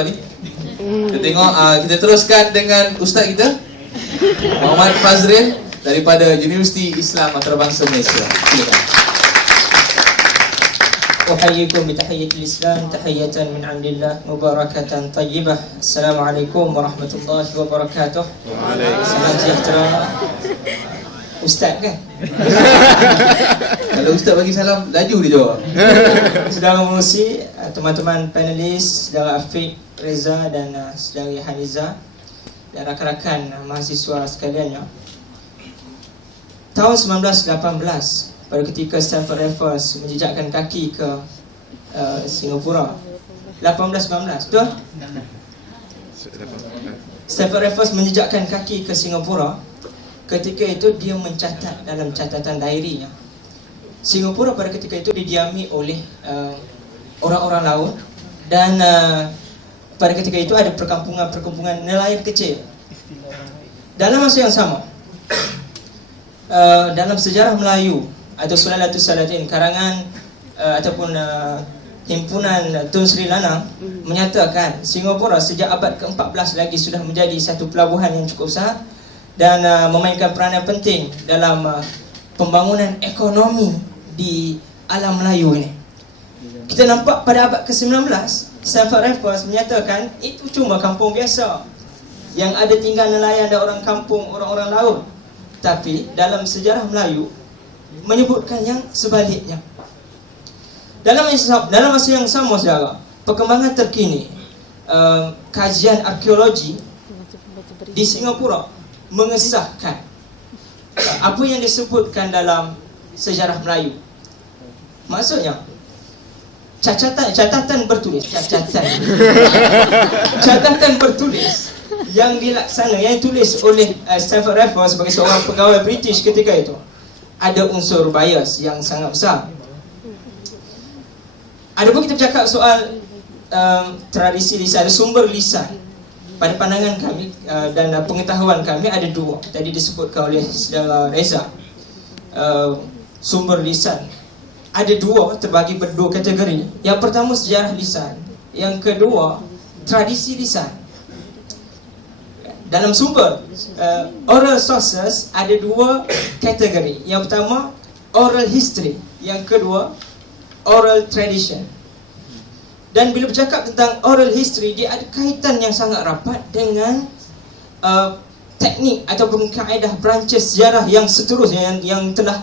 Apa ni? Kita tengok, kita teruskan dengan Ustaz kita Muhammad Fazril daripada Universiti Islam Antarabangsa Malaysia. Silakan. Uhayyikum bitahiyyatil Islam tahiyatan min 'indillah mubarakatan thayyibah. Assalamualaikum warahmatullahi wabarakatuh. Salam sejahtera. Ustaz kan? Kalau Ustaz bagi salam, laju dia jawab. Saudara mengurusi, teman-teman panelis, saudara Afiq, Reza dan saudari Haniza dan rakan-rakan mahasiswa sekalian ya. Tahun 1918 pada ketika Stamford Raffles menjejakkan kaki ke Singapura. 1819, betul? Stamford Raffles menjejakkan kaki ke Singapura. Ketika itu dia mencatat dalam catatan diarinya, Singapura pada ketika itu didiami oleh orang-orang laut dan pada ketika itu ada perkampungan nelayan kecil. Dalam masa yang sama, dalam sejarah Melayu atau Sulalatus Salatin karangan ataupun himpunan Tun Sri Lanang menyatakan Singapura sejak abad ke-14 lagi sudah menjadi satu pelabuhan yang cukup besar dan memainkan peranan penting dalam pembangunan ekonomi di alam Melayu ini. Kita nampak pada abad ke-19 Stamford Raffles menyatakan itu cuma kampung biasa yang ada tinggal nelayan dan orang kampung, orang-orang laut. Tapi dalam sejarah Melayu menyebutkan yang sebaliknya. Dalam masa yang sama saudara, perkembangan terkini kajian arkeologi di Singapura mengesahkan apa yang disebutkan dalam sejarah Melayu. Maksudnya catatan bertulis yang dilaksana, yang ditulis oleh Stamford Raffles sebagai seorang pegawai British ketika itu, ada unsur bias yang sangat besar. Adapun kita bercakap soal tradisi lisan, sumber lisan, pada pandangan kami dan pengetahuan kami ada dua. Tadi disebutkan oleh saudara Reza, sumber lisan ada dua, terbagi berdua kategori. Yang pertama sejarah lisan, yang kedua tradisi lisan. Dalam sumber oral sources ada dua kategori. Yang pertama oral history, yang kedua oral tradition. Dan bila bercakap tentang oral history, dia ada kaitan yang sangat rapat dengan teknik ataupun kaedah branches sejarah yang seterusnya yang telah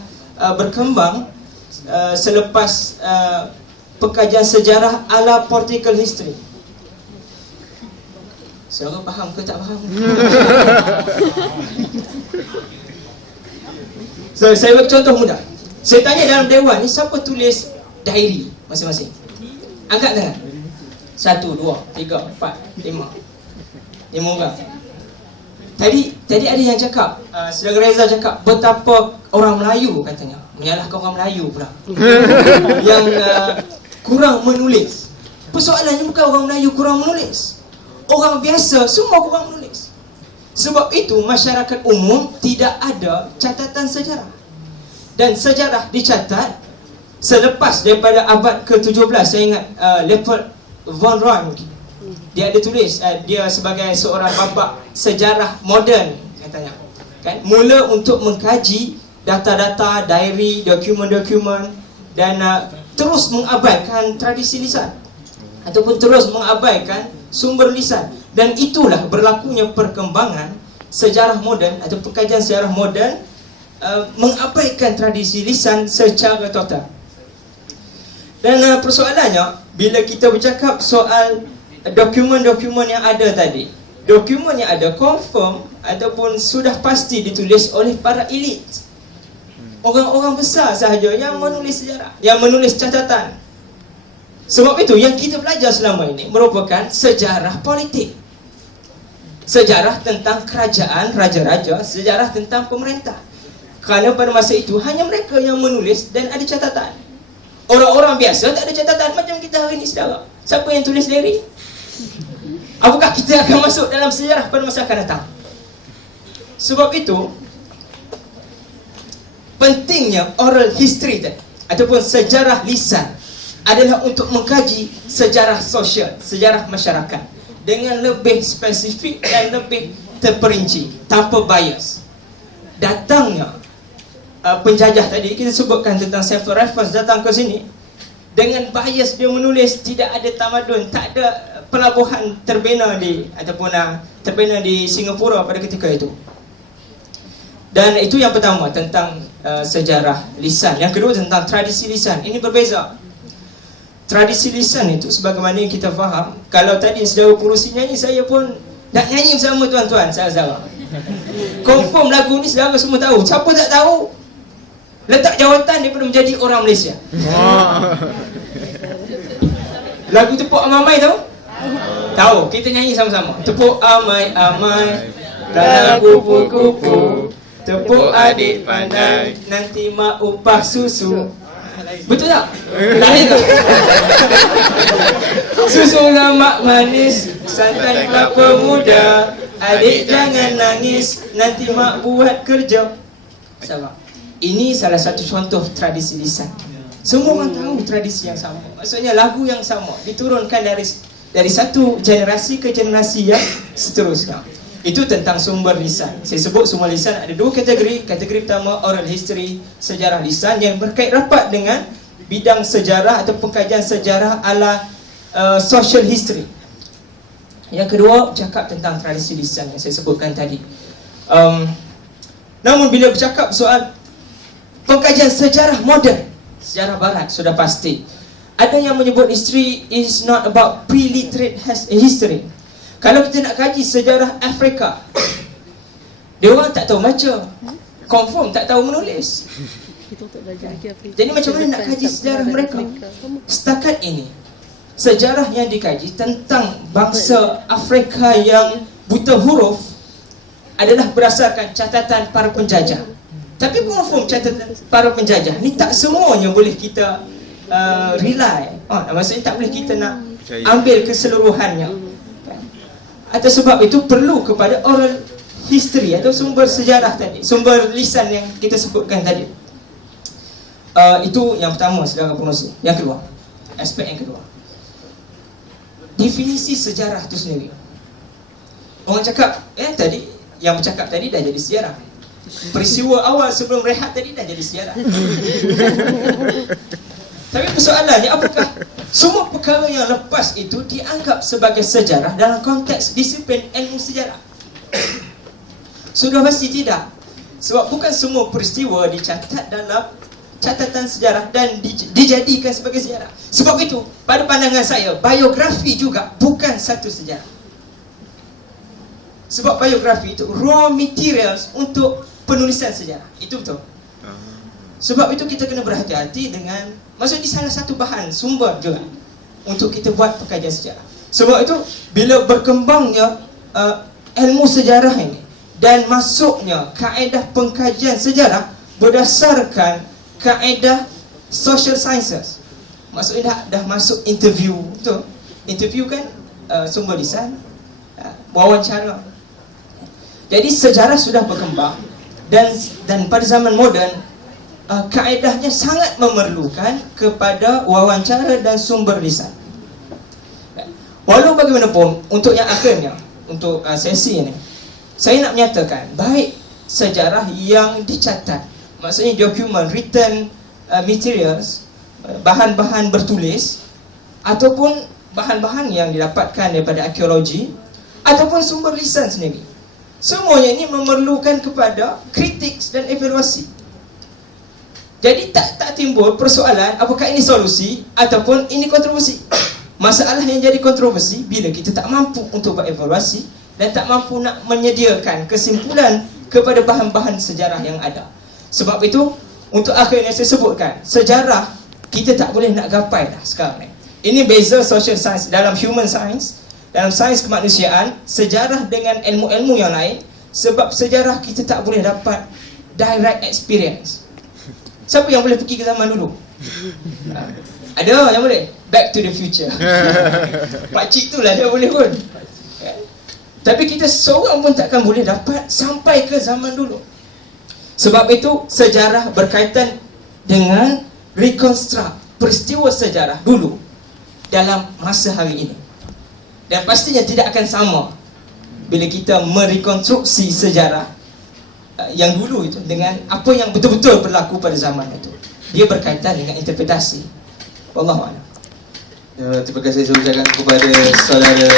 berkembang selepas pekajian sejarah ala political history. Saudara faham ke tak faham? So, saya bagi contoh mudah. Saya tanya dalam dewan ni, siapa tulis diary masing-masing? Angkat tangan. 1, 2, 3, 4, 5. 5 orang. Tadi ada yang cakap, saudara Reza cakap betapa orang Melayu katanya, menyalahkan orang Melayu pula yang kurang menulis. Persoalannya bukan orang Melayu kurang menulis, orang biasa semua kurang menulis. Sebab itu masyarakat umum tidak ada catatan sejarah. Dan sejarah dicatat selepas daripada abad ke-17. Saya ingat Leopold von Ranke, dia ada tulis, dia sebagai seorang bapa sejarah moden katanya, kan, mula untuk mengkaji data-data, diary, dokumen-dokumen dan terus mengabaikan tradisi lisan ataupun terus mengabaikan sumber lisan. Dan itulah berlakunya perkembangan sejarah moden atau pengkajian sejarah moden, mengabaikan tradisi lisan secara total. Dan persoalannya bila kita bercakap soal dokumen-dokumen yang ada tadi, dokumen yang ada confirm ataupun sudah pasti ditulis oleh para elit, orang-orang besar sahaja yang menulis sejarah, yang menulis catatan. Sebab itu yang kita belajar selama ini merupakan sejarah politik, sejarah tentang kerajaan, raja-raja, sejarah tentang pemerintah. Kerana pada masa itu hanya mereka yang menulis dan ada catatan. Orang-orang biasa tak ada catatan macam kita hari ini, saudara. Siapa yang tulis diary? Apakah kita akan masuk dalam sejarah pada masa akan datang? Sebab itu pentingnya oral history ataupun sejarah lisan adalah untuk mengkaji sejarah sosial, sejarah masyarakat. dengan lebih spesifik dan lebih terperinci tanpa bias. Datangnya penjajah tadi kita sebutkan tentang self reference datang ke sini dengan bias dia menulis, tidak ada tamadun, tak ada pelabuhan terbina di ataupun terbina di Singapura pada ketika itu. Dan itu yang pertama tentang sejarah lisan. Yang kedua tentang tradisi lisan. Ini berbeza. Tradisi lisan itu sebagaimana yang kita faham, kalau tadi saudara Purusi nyanyi, saya pun nak nyanyi bersama tuan-tuan, saudara. Confirm lagu ni saudara semua tahu. Siapa tak tahu, letak jawatan daripada menjadi orang Malaysia. Lagu Tepuk Amai tahu? Tahu, kita nyanyi sama-sama. Tepuk amai-amai, dalam kupu-kupu, tepuk adik pandai, nanti mak upah susu. Betul tak? Lain tak? Susu lemak manis, santan kelapa muda, adik jangan nangis, nanti mak buat kerja. Sama. Ini salah satu contoh tradisi lisan. Semua orang tahu tradisi yang sama. Maksudnya lagu yang sama diturunkan dari satu generasi ke generasi yang seterusnya. Itu tentang sumber lisan. Saya sebut sumber lisan ada dua kategori. Kategori pertama oral history, sejarah lisan yang berkait rapat dengan bidang sejarah atau pengkajian sejarah ala social history. Yang kedua bercakap tentang tradisi lisan yang saya sebutkan tadi. Namun bila bercakap soal pengkajian sejarah moden, sejarah barat, sudah pasti ada yang menyebut history is not about pre-literate history. Kalau kita nak kaji sejarah Afrika, dia orang tak tahu baca, confirm tak tahu menulis. Jadi macam mana nak kaji sejarah mereka? Setakat ini sejarah yang dikaji tentang bangsa Afrika yang buta huruf adalah berdasarkan catatan para penjajah. Tapi confirm catatan para penjajah ni tak semuanya boleh kita rely. Maksudnya tak boleh kita nak ambil keseluruhannya. Atas sebab itu perlu kepada oral history atau sumber sejarah tadi, sumber lisan yang kita sebutkan tadi. Itu yang pertama, saudara pengurusi. Yang kedua, aspek yang kedua, definisi sejarah itu sendiri. Orang cakap tadi, yang bercakap tadi dah jadi sejarah. Peristiwa awal sebelum rehat tadi dah jadi sejarah. Tapi persoalannya, apakah semua perkara yang lepas itu dianggap sebagai sejarah dalam konteks disiplin ilmu sejarah? Sudah pasti tidak. Sebab bukan semua peristiwa dicatat dalam catatan sejarah dan dijadikan sebagai sejarah. Sebab itu, pada pandangan saya, biografi juga bukan satu sejarah. Sebab biografi itu raw materials untuk penulisan sejarah. Itu betul. Sebab itu kita kena berhati-hati dengan, maksudnya salah satu bahan sumber juga untuk kita buat pengkajian sejarah. Sebab itu bila berkembangnya ilmu sejarah ini dan masuknya kaedah pengkajian sejarah berdasarkan kaedah social sciences, maksudnya dah masuk interview, betul? Interview kan sumber lisan, wawancara. Jadi sejarah sudah berkembang dan pada zaman moden kaedahnya sangat memerlukan kepada wawancara dan sumber lisan. Walau bagaimanapun, untuk yang akhirnya, untuk sesi ini, saya nak menyatakan baik sejarah yang dicatat, maksudnya dokumen, written materials, bahan-bahan bertulis, ataupun bahan-bahan yang didapatkan daripada arkeologi, ataupun sumber lisan sendiri, semuanya ini memerlukan kepada kritik dan evaluasi. Jadi tak timbul persoalan apakah ini solusi ataupun ini kontroversi. Masalah yang jadi kontroversi bila kita tak mampu untuk berevaluasi dan tak mampu nak menyediakan kesimpulan kepada bahan-bahan sejarah yang ada. Sebab itu, untuk akhirnya saya sebutkan, sejarah kita tak boleh nak gapai dah sekarang ni. Ini beza social science dalam human science, dalam sains kemanusiaan, sejarah dengan ilmu-ilmu yang lain. Sebab sejarah kita tak boleh dapat direct experience. Siapa yang boleh pergi ke zaman dulu? Ada yang boleh? Back to the future. Pakcik tu lah dia boleh pun. Tapi kita seorang pun takkan boleh dapat sampai ke zaman dulu. Sebab itu sejarah berkaitan dengan reconstruct peristiwa sejarah dulu dalam masa hari ini. Dan pastinya tidak akan sama bila kita merekonstruksi sejarah yang dulu itu dengan apa yang betul-betul berlaku pada zaman itu. Dia berkaitan dengan interpretasi. Wallahualam. Ya, terima kasih saya ucapkan kepada saudara